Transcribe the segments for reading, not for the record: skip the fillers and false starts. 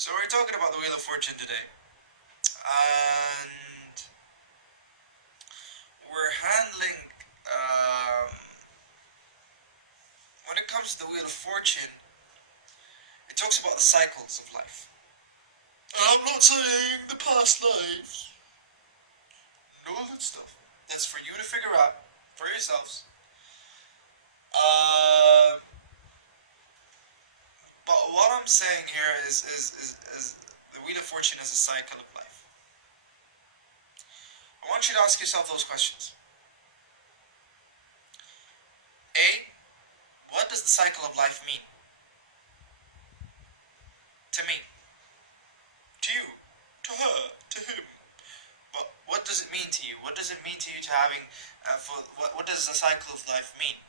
So we're talking about the Wheel of Fortune today, and we're handling when it comes to the Wheel of Fortune, it talks about the cycles of life. I'm not saying the past lives, no all that stuff. That's for you to figure out for yourselves. Uh, but what I'm saying here is the Wheel of Fortune is a cycle of life. I want you to ask yourself those questions. A, what does the cycle of life mean? To me, to you, to her, to him. But what does it mean to you? What does it mean to you to having, what does the cycle of life mean?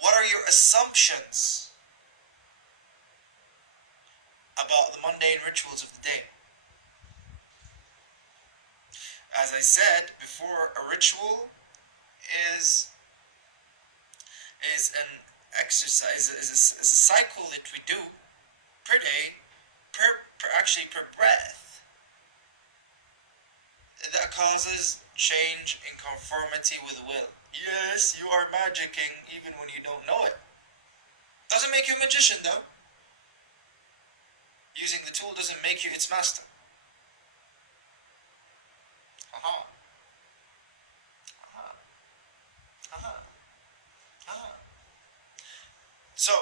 What are your assumptions about the mundane rituals of the day? As I said before, a ritual is an exercise, is a cycle that we do per day, per breath, that causes change in conformity with the will. Yes, you are magicking even when you don't know it. Doesn't make you a magician though. Using the tool doesn't make you its master. Aha. Aha. Aha. Aha. So,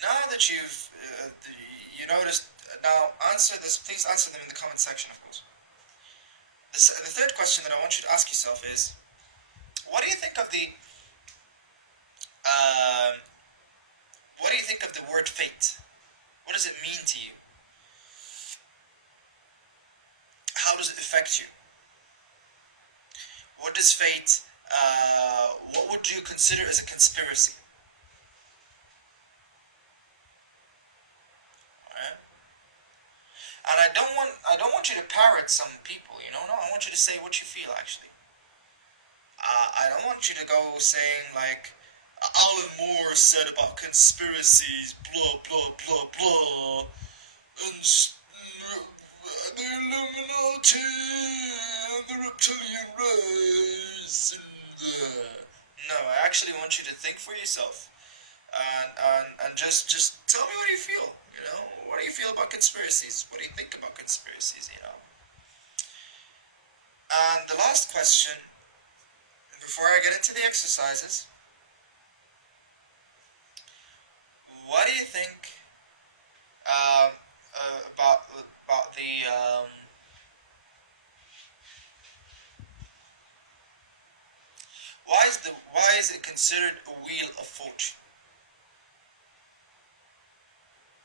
now that you noticed, now answer this. Please answer them in the comment section, of course. The third question that I want you to ask yourself is, what do you think of uh, what do you think of the word fate? What does it mean to you? How does it affect you? What does fate? What would you consider as a conspiracy? Alright? And I don't want you to parrot some people. No, I want you to say what you feel actually. I don't want you to go saying like Alan Moore said about conspiracies, blah blah blah blah, and the Illuminati and the reptilian race. No, I actually want you to think for yourself, and just tell me what you feel. What do you feel about conspiracies? What do you think about conspiracies? And the last question, before I get into the exercises, what do you think about the why is it considered a wheel of fortune?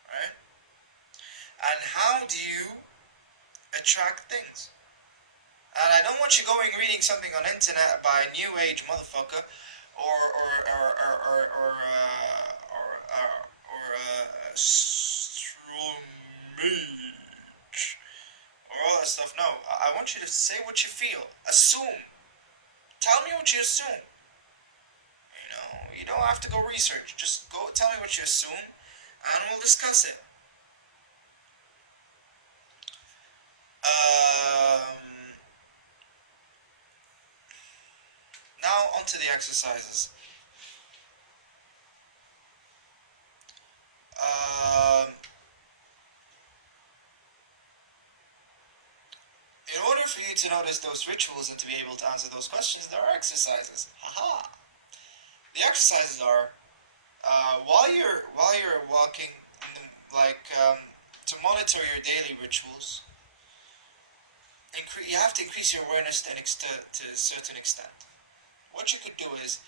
Right? And how do you attract things? And I don't want you going reading something on internet by a new age motherfucker or strong mage or all that stuff. No, I want you to say what you feel. Assume. Tell me what you assume. You don't have to go research. Just go tell me what you assume, and we'll discuss it. Now onto the exercises. In order for you to notice those rituals and to be able to answer those questions, there are exercises. Haha. The exercises are while you're walking, to monitor your daily rituals. You have to increase your awareness to a certain extent. What you could do is,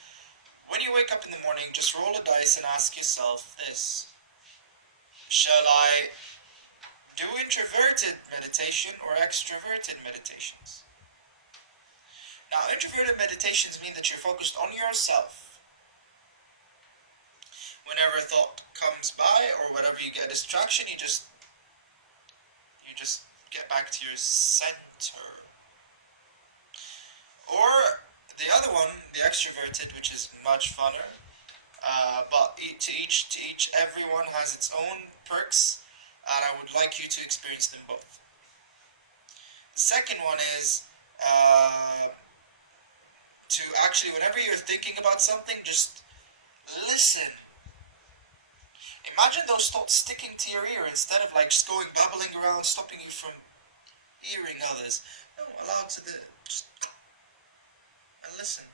when you wake up in the morning, just roll a dice and ask yourself this: shall I do introverted meditation or extroverted meditations? Now, introverted meditations mean that you're focused on yourself. Whenever a thought comes by or whenever you get a distraction, you just get back to your center. Or the other one, the extroverted, which is much funner, But everyone has its own perks, and I would like you to experience them both. The second one is to actually, whenever you're thinking about something, just listen. Imagine those thoughts sticking to your ear instead of like just going babbling around, stopping you from hearing others. No, allow to just and listen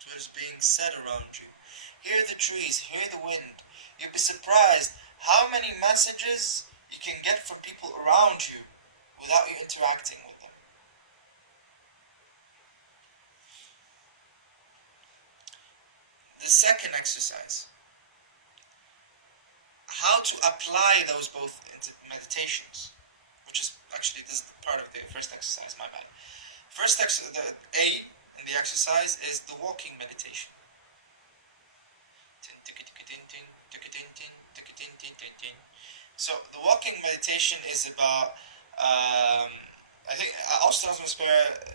to what is being said around you. Hear the trees, hear the wind. You'll be surprised how many messages you can get from people around you without you interacting with them. The second exercise, how to apply those both into meditations, which is actually, this is part of the first exercise, my bad. The A in the exercise is the walking meditation. So the walking meditation is about, I think AlSanussi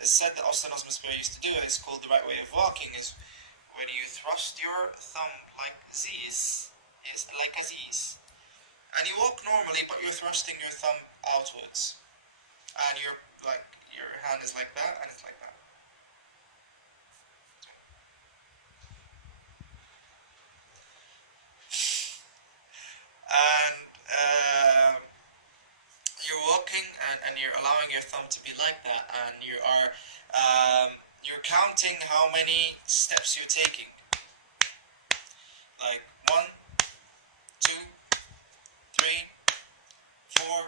said that AlSanussi used to do it. It's called the right way of walking, is when you thrust your thumb like this, yes, like a this, and you walk normally, but you're thrusting your thumb outwards, and your hand is like that, and it's like that. And you're walking, and you're allowing your thumb to be like that, and you're counting how many steps you're taking, like 1, 2, 3, 4.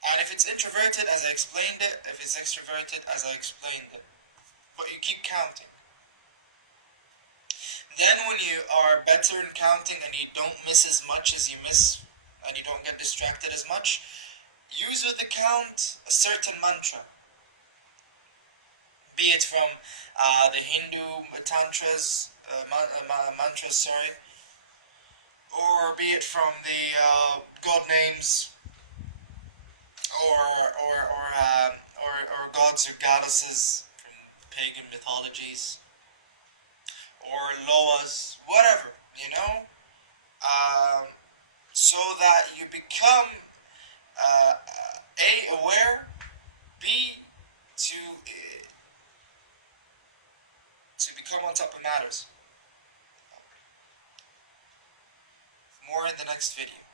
And if it's introverted, as I explained it. If it's extroverted, as I explained it. But you keep counting. Then when you are better in counting and you don't miss as much as you miss, and you don't get distracted as much, use with the count a certain mantra. Be it from the Hindu tantras, mantras, sorry, or be it from the god names, or gods or goddesses from pagan mythologies, or loas, whatever, so that you become A, aware, B, to become on top of matters. More in the next video.